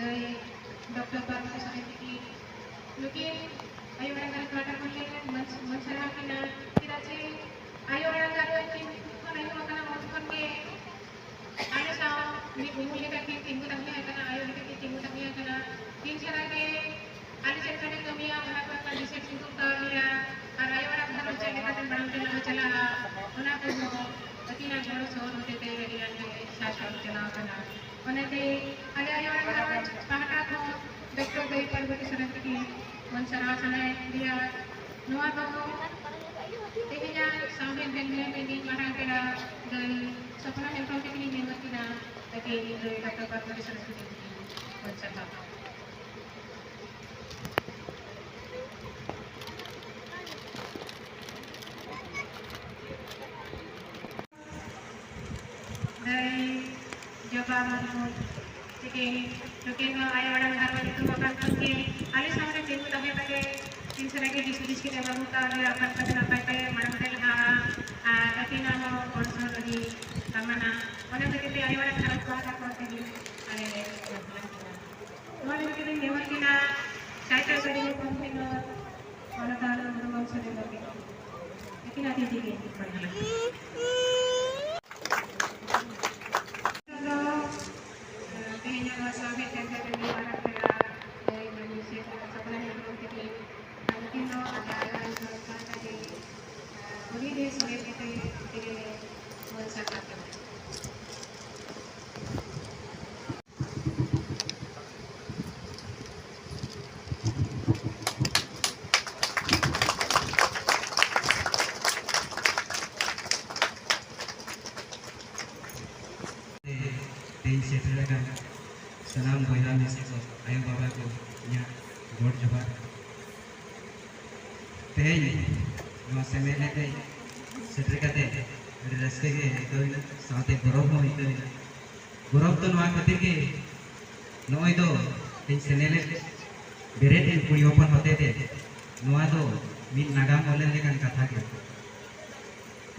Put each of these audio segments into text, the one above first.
dari Dr. Parvati Saripati mungkin ayo orang dari keluarga mungkin masyarakat kita tidak sih ayo orang dari kan ayo makanan makan ke ayo sama ini bumbu kita tinggu tangnya karena ayo kita tinggu tangnya karena tin cara ke ada cerita kami yang melakukan riset untuk kami karena ayo orang harus cek kita barang telah cala mana pun tapi nak harus soal hote teh dengan syasat cala karena mana deh ada ayo orang harus pakai ko Dr. Parvati Saripati Mansara dia Noah Bago Tehnya sampai dengan ini marah kena dan sekolah yang kau ini memang tidak lagi dari Dr. Parvati Saripati Mansara. Dari Jawa Barat, jadi ayah orang harus itu makan pergi. Alis sampai timbul lagi pakai insya diskusi kita barukan dia akan pada pakai mana tapi nama konsol lagi mana mana begitu ayah orang harus kuasa kuasa ini ada mana begitu lewat kita saya sering komplain mana tahu orang sering lagi itu nanti jadi Salam boyha mesi ko ayo baba ko nya god jawab tehnya no semele te setre kate adi raste ke doina saate gorob ho ito gorob to no kate ke noi do tin senele berete kuri open hote te noa do min nagam bolen lekan katha ke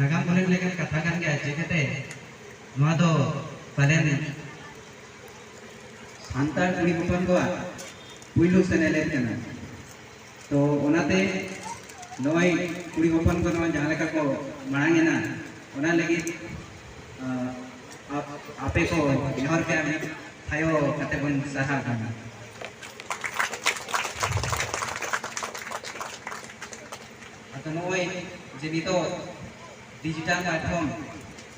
nagam bolen lekan katha kan ke jekate noa do palen Antar kuri bukan gua, puilu seneler kena. तो उनाते नोई कुड़ी होपन को नोई जहाँ लेकर को मनांगे ना उना लगी आपे को इन्होर के अभी थायो कते बन सहा करना atau नोई jadi तो digital platform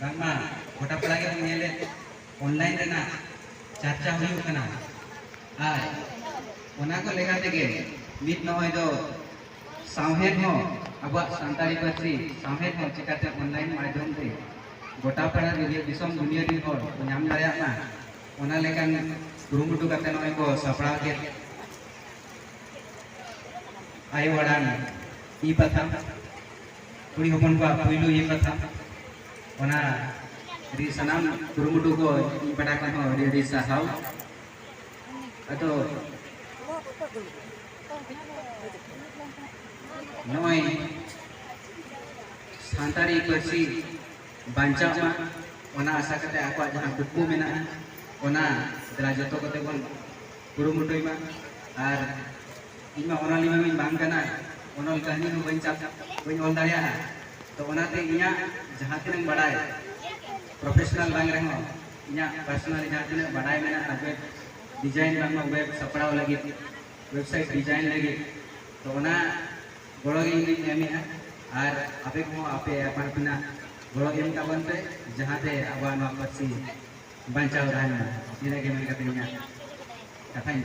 bangma kota pelagi menyelet online rena चर्चा हुई कना आर ओना को लेखा तेगे मित नय दो सावहेद हो अब सांतारी पार्टी सावहेद हो चिकाते ऑनलाइन माध्यम ते गोटा पाड़ा रेडियो दिसम दुनिया दिन हो नाम दाया मा ओना लेकान गुरुमुटु काते नय को सपड़ा के आय वडान ई पथा कुड़ी होपन को पुइलु ई पथा ओना di sanam gurumudu ko ipadakan ho di sahau atau noi santari persi bancak ma ona asa kate aku jahan buku mena ona dela joto kate bon gurumudu ma ar ima ona lima min bang kana ona kahani nu bancak bain ol daya to ona te inya jahan tinang badai professional बांग रहे हो इना personal जहाँ तक बढ़ाए में ना web design बांग वेब सपड़ाव लगी वेबसाइट डिजाइन लगी तो ना गोड़ो गे एम और आपे को आपे अपन अपना गोड़ो एम का बनते जहाँ ते अब नवा पक्षी बचाव रहा है इना के मन का कथा इन